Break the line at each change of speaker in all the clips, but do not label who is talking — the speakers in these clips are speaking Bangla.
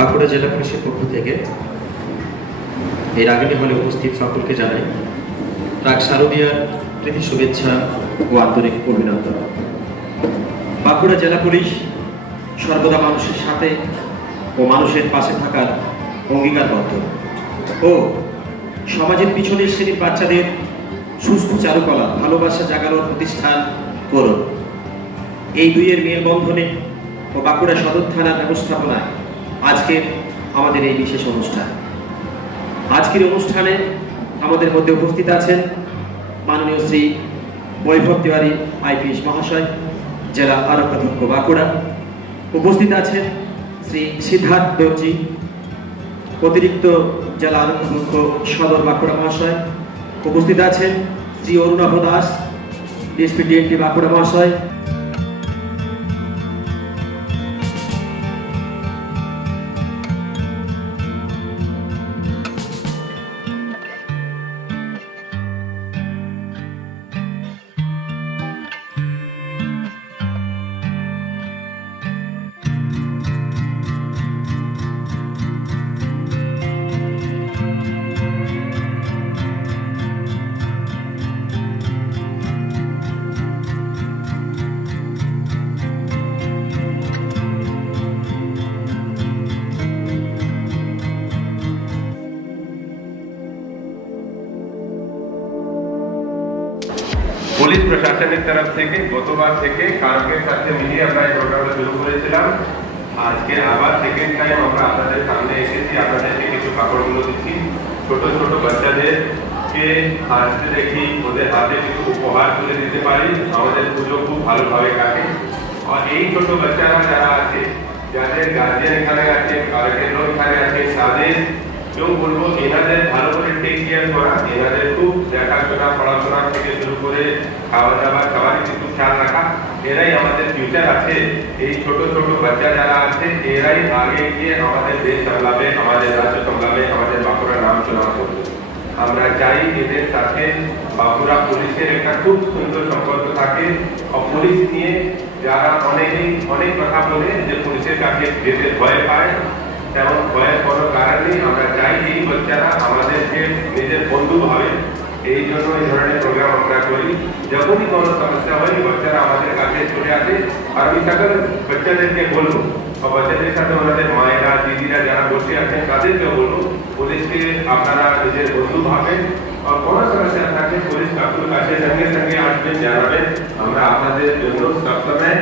বাঁকুড়া জেলা পুলিশের পক্ষ থেকে এই রাগিনী হলে উপস্থিত সকলকে জানাই প্রাক শারদীয়ার প্রীতি শুভেচ্ছা ও আন্তরিক অভিনন্দন। বাঁকুড়া জেলা পুলিশ সর্বদা মানুষের সাথে ও মানুষের পাশে থাকার অঙ্গীকারবদ্ধ। ও সমাজের পিছনের শ্রেণির বাচ্চাদের সুস্থ চারুকলা, ভালোবাসা জাগানোর প্রতিষ্ঠান করুন। এই দুইয়ের মেলবন্ধনে ও বাঁকুড়া সদর থানার ব্যবস্থাপনায় আজকের আমাদের এই বিশেষ অনুষ্ঠান। আজকের অনুষ্ঠানে আমাদের মধ্যে উপস্থিত আছেন মাননীয় শ্রী বৈভব তিওয়ারি আইপিএস মহাশয়, জেলা আরক্ষাধ্যক্ষ বাঁকুড়া। উপস্থিত আছেন শ্রী সিদ্ধার্থ দর্জি অতিরিক্ত জেলা আরক্ষাধ্যক্ষ সদর বাঁকুড়া মহাশয়। উপস্থিত আছেন শ্রী অরুণাভ দাস, ডিএসপি ডিএনটি বাঁকুড়া মহাশয়।
প্রশাসনের তরফ থেকে গতবার থেকে কারকের সাথে মিলিয়ে আমরা এই প্রোগ্রামটা শুরু করেছিলাম। আজকে আবার সেকেন্ড টাইম আমরা আপনাদের সামনে এসেছি, আপনাদেরকে কিছু কাপড়গুলো দিচ্ছি। ছোট ছোট বাচ্চাদেরকে হাসতে দেখি, ওদের হাতে কিছু উপহার তুলে দিতে পারি। আমাদের পুজো খুব ভালোভাবে কাটে। আর এই ছোট বাচ্চারা যারা আছে, যাদের গার্জিয়ান এখানে আছে কারকের লোক এখানে আছে, তাদের কেউ বলব, এনাদের ভালো করে টেক কেয়ার করা, এনাদের খুব দেখাশোনা, পড়াশোনা থেকে শুরু করে খাওয়া দাওয়া খাবারের কিন্তু খেয়াল রাখা, এরাই আমাদের ফিউচার আছে। এই ছোট ছোট বাচ্চা যারা আছে, এরাই আগে গিয়ে আমাদের দেশ সামলাবে, আমাদের রাজ্য সামলাবে, আমাদের বাঁকুড়ার নাম চলানো করবে। আমরা চাই এদের সাথে বাঁকুড়া পুলিশের একটা খুব সুন্দর সম্পর্ক থাকে। পুলিশ নিয়ে যারা অনেকেই অনেক কথা বলে যে পুলিশের কাছে যেতে ভয় পায় তেমন ভয়ের কোনো কারণ নেই আমরা চাই এই বাচ্চারা আমাদেরকে নিজের বন্ধু ভাবে এই জন্য এই ধরনের প্রোগ্রাম আমরা করি যখনই কোনো সমস্যা হয় বাচ্চারা আমাদের কাছে চলে আসে আর আমি সকল বাচ্চাদেরকে বলবো বা বাচ্চাদের সাথে ওনাদের মায়েরা দিদিরা যারা বসে আছেন তাদেরকে বলবো পুলিশকে আপনারা নিজের বন্ধু ভাবেন আর কোনো সমস্যা থাকলে পুলিশ কাকুর কাছে সঙ্গে সঙ্গে আসবেন জানাবেন আমরা আপনাদের জন্য সবসময়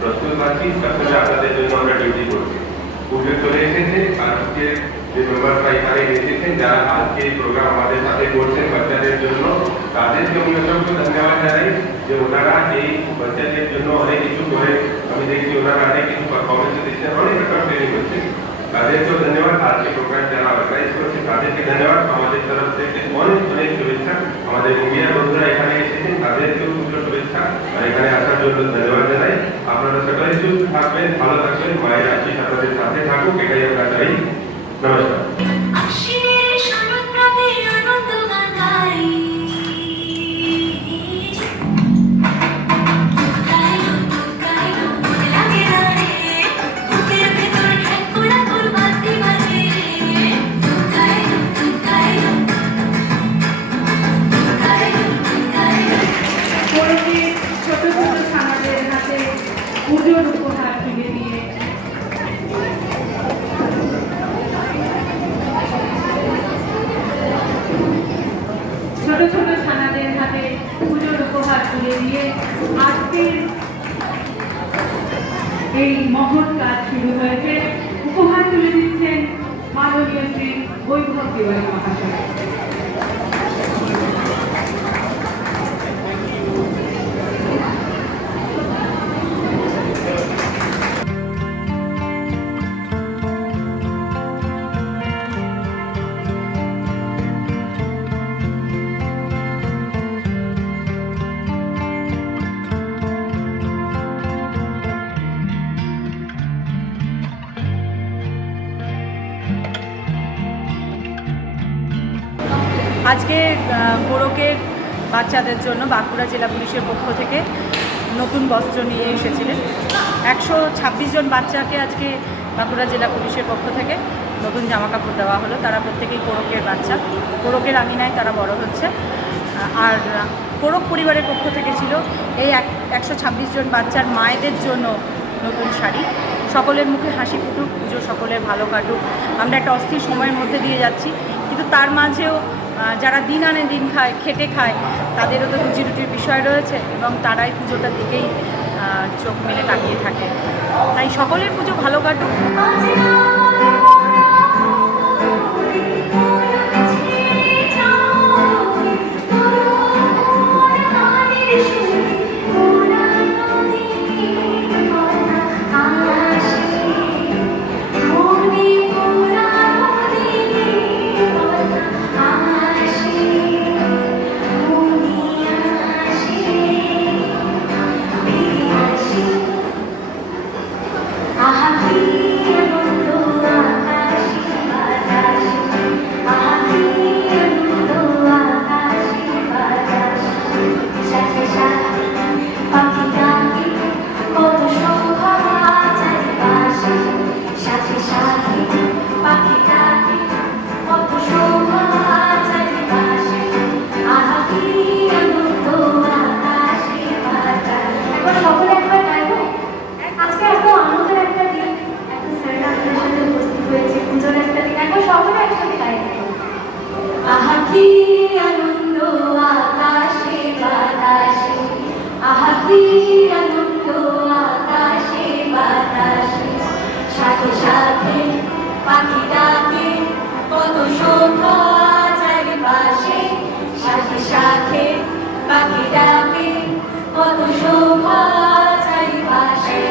প্রস্তুত আছি সবসময় আপনাদের জন্য আমরা ডিউটি করছি পুজো চলে এসেছে আর আজকে যে মেম্বাররা এখানে এসেছেন যারা আজকে এই প্রোগ্রাম আমাদের সাথে করছেন বাচ্চাদের জন্য তাদেরকে আমি অসংখ্য ধন্যবাদ জানাই যে ওনারা এই বাচ্চাদের জন্য অনেক কিছু করে আমি দেখছি ওনারা অনেক কিছু পারফরমেন্স দিচ্ছেন অনেক রকম ট্রেনিং হচ্ছে তাদেরকেও ধন্যবাদ আজকে প্রোগ্রাম যারা অর্গানাইজ করছে তাদেরকে ধন্যবাদ আমাদের তরফ থেকে অনেক অনেক শুভেচ্ছা আমাদের মিডিয়া বন্ধুরা এখানে এসেছেন তাদেরকেও পুজো শুভেচ্ছা আর এখানে আসার জন্য ধন্যবাদ জানাই আপনারা সকলে সুস্থ থাকবেন ভালো থাকবেন মায়ের আশিস আপনাদের সাথে থাকুক এটাই আমরা চাই
কাজ শুরু হয়েছে। উপহার তুলে দিচ্ছেন মাননীয় শ্রী বৈভব তিওয়ারি মহাশয়।
আজকে মোড়কের বাচ্চাদের জন্য বাঁকুড়া জেলা পুলিশের পক্ষ থেকে নতুন বস্ত্র নিয়ে এসেছিলেন। একশো ছাব্বিশ জন বাচ্চাকে আজকে বাঁকুড়া জেলা পুলিশের পক্ষ থেকে নতুন জামা কাপড় দেওয়া হলো। তারা প্রত্যেকেই কোরকের বাচ্চা। কোরকের আঙিনায় তারা বড় হচ্ছে। আর কোরক পরিবারের পক্ষ থেকে ছিল এই এক, একশো ছাব্বিশ জন বাচ্চার মায়েদের জন্য নতুন শাড়ি। সকলের মুখে হাসি ফুটুক, পুজো সকলের ভালো কাটুক। আমরা একটা অস্থির সময়ের মধ্যে দিয়ে যাচ্ছি। কিন্তু তার মাঝেও যারা দিন আনে দিন খায়, খেটে খায়, তাদেরও তো রুজি রুটির বিষয় রয়েছে এবং তারাই পুজোটার দিকেই চোখ মেলে তাকিয়ে থাকে। তাই সকলের পুজো ভালো কাটুক।
সাথে পাখি ডাকে কত শোভা চারিপাশে। সাথে সাথে পাখি চারিপাশে।